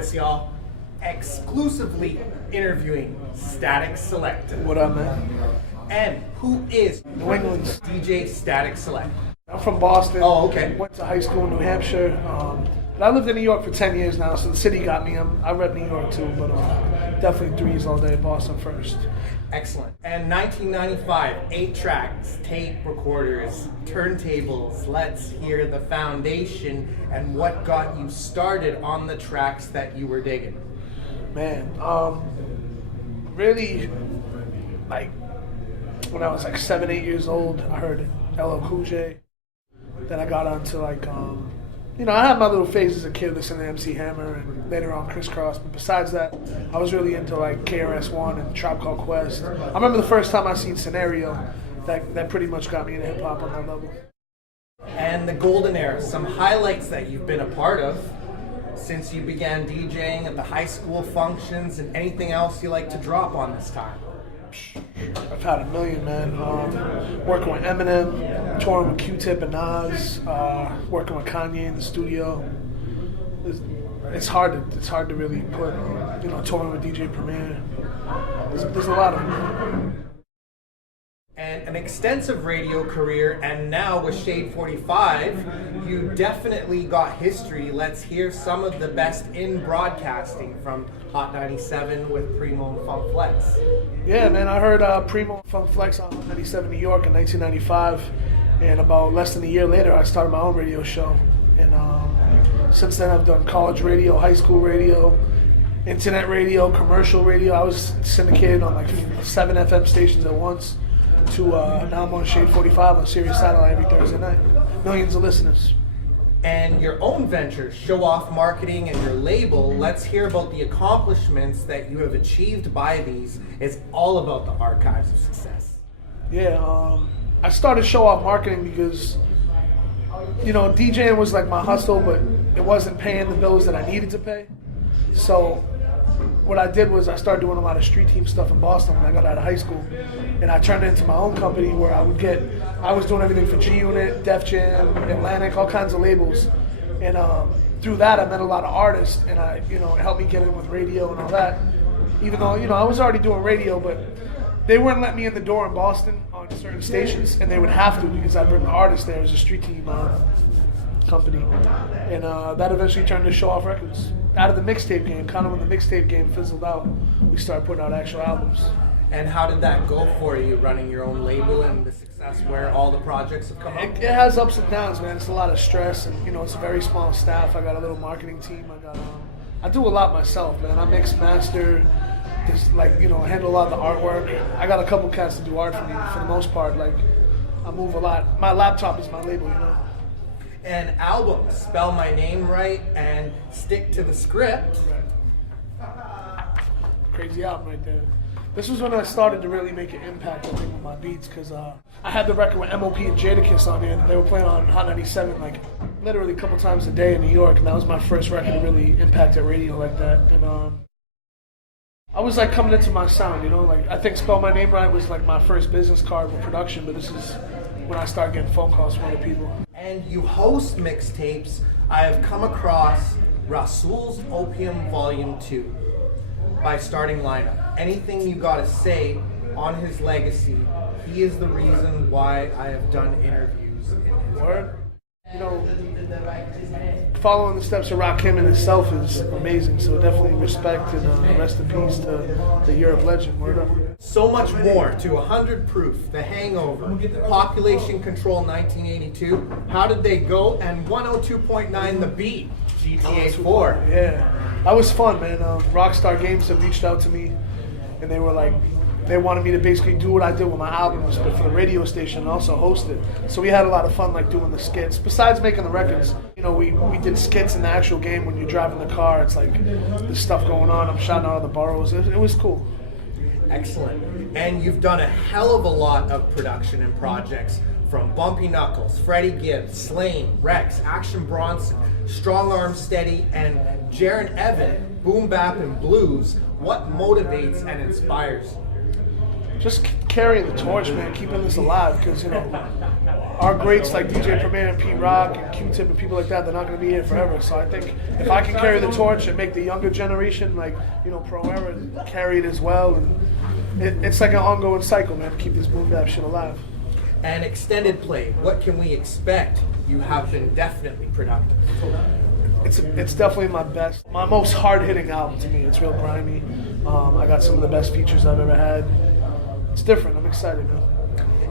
this, y'all. Exclusively interviewing Statik Selektah. What up, man? And who is New England's. DJ Statik Selektah? I'm from Boston. Oh, okay. Went to high school in New Hampshire. But I lived in New York for 10 years now, so the city got me. I rep New York too, but definitely threes all day. Boston first. Excellent. And 1995, 8 tracks, tape recorders, turntables. Let's hear the foundation and what got you started on the tracks that you were digging. Man, really, like, when I was like 7, 8 years old, I heard LL Cool J. Then I got onto like, I had my little phase as a kid listening to MC Hammer and later on Crisscross. But besides that, I was really into like KRS-One and Tribe Called Quest. I remember the first time I seen Scenario, that pretty much got me into hip hop on that level. And the golden era, some highlights that you've been a part of since you began DJing at the high school functions, and anything else you like to drop on this time. I've had a million, man. Working with Eminem, touring with Q-Tip and Nas, working with Kanye in the studio. It's hard to really put, touring with DJ Premier. There's a lot of them. And an extensive radio career, and now with Shade 45, you definitely got history. Let's hear some of the best in broadcasting from Hot 97 with Primo and Funk Flex. Yeah, man, I heard Primo and Funk Flex on Hot 97 New York in 1995, and about less than a year later, I started my own radio show. And since then, I've done college radio, high school radio, internet radio, commercial radio. I was syndicated on like 7 FM stations at once. To now I'm on Shade 45 on Sirius Satellite every Thursday night. Millions of listeners. And your own ventures, Show Off Marketing and your label, let's hear about the accomplishments that you have achieved by these. It's all about the archives of success. Yeah, I started Show Off Marketing because, DJing was like my hustle, but it wasn't paying the bills that I needed to pay. So what I did was I started doing a lot of street team stuff in Boston when I got out of high school, and I turned it into my own company where I was doing everything for G Unit, Def Jam, Atlantic, all kinds of labels, and through that I met a lot of artists, and it helped me get in with radio and all that. Even though I was already doing radio, but they wouldn't let me in the door in Boston on certain stations, and they would have to because I bring the artists there as a street team company, and that eventually turned to Show Off Records. Out of the mixtape game, kind of when the mixtape game fizzled out, we started putting out actual albums. And how did that go for you, running your own label and the success where all the projects have come up? It has ups and downs, man. It's a lot of stress, and it's a very small staff. I got a little marketing team. I do a lot myself, man. I mix, master, just handle a lot of the artwork. I got a couple cats to do art for me. For the most part, I move a lot. My laptop is my label, And albums, spell my name right and stick to the script. Crazy album right there. This was when I started to really make an impact, I think, with my beats, because I had the record with MOP and Jadakiss on there, and they were playing on Hot 97 literally a couple times a day in New York, and that was my first record to really impact at radio like that. And I was coming into my sound, I think Spell My Name Right was my first business card with production, but this is when I started getting phone calls from other people. And you host mixtapes. I have come across Rasul's Opium Volume 2 by Starting Lineup. Anything you gotta say on his legacy? He is the reason why I have done interviews in his Word? Following the steps of Rakim and himself is amazing, so definitely respect and rest in peace to the Europe legend. Word up. So much more to 100 Proof, The Hangover, Population Control 1982, How Did They Go, and 102.9 The Beat, GTA 4. Yeah, that was fun, man. Rockstar Games have reached out to me, and they were they wanted me to basically do what I did with my albums, but for the radio station and also host it. So we had a lot of fun doing the skits. Besides making the records, we did skits in the actual game when you're driving the car. It's there's stuff going on. I'm shouting out of the boroughs. It was cool. Excellent. And you've done a hell of a lot of production and projects from Bumpy Knuckles, Freddie Gibbs, Slane, Rex, Action Bronson, Strong Arm Steady, and Jaron Evan, Boom Bap and Blues. What motivates and inspires you? Just carrying the torch, man, keeping this alive, because, you know, our greats like DJ Premier and Pete Rock and Q-Tip and people like that, they're not going to be here forever. So I think if I can carry the torch and make the younger generation, like, you know, Pro Era, carry it as well, and it's like an ongoing cycle, man, to keep this boom bap shit alive. And extended play, what can we expect? You have been definitely productive. It's definitely my most hard-hitting album to me. It's real grimy. I got some of the best features I've ever had. It's different. I'm excited, man.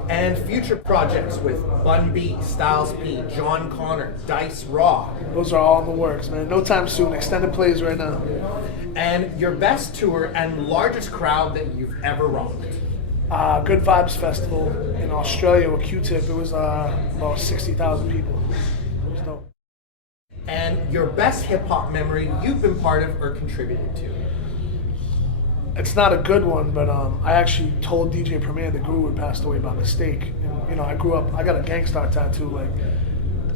And future projects with Bun B, Styles P, John Connor, Dice Raw. Those are all in the works, man. No time soon. Extended plays right now. And your best tour and largest crowd that you've ever rocked. Good Vibes Festival in Australia with Q-Tip. It was about 60,000 people. It was dope. And your best hip-hop memory you've been part of or contributed to. It's not a good one, but I actually told DJ Premier the Guru had passed away by mistake. And, you know, I grew up, I got a Gangstar tattoo. Like,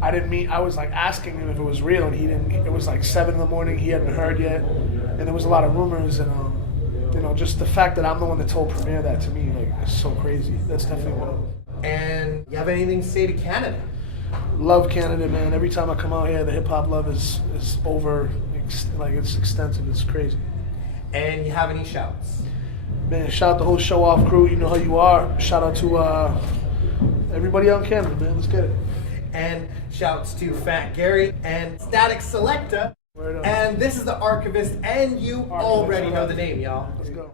I was like asking him if it was real, and he didn't. It was like 7 in the morning, he hadn't heard yet. And there was a lot of rumors, and you know, just the fact that I'm the one that told Premier that to me, like, it's so crazy. That's definitely one of them. And you have anything to say to Canada? Love Canada, man. Every time I come out here, the hip hop love is over, like, it's extensive. It's crazy. And you have any shouts? Man, shout out the whole Show Off crew. You know how you are. Shout out to everybody out in Canada, man. Let's get it. And shouts to Fat Gary and Statik Selektah. And this is the Archivist, and you already know the name, y'all. Let's go.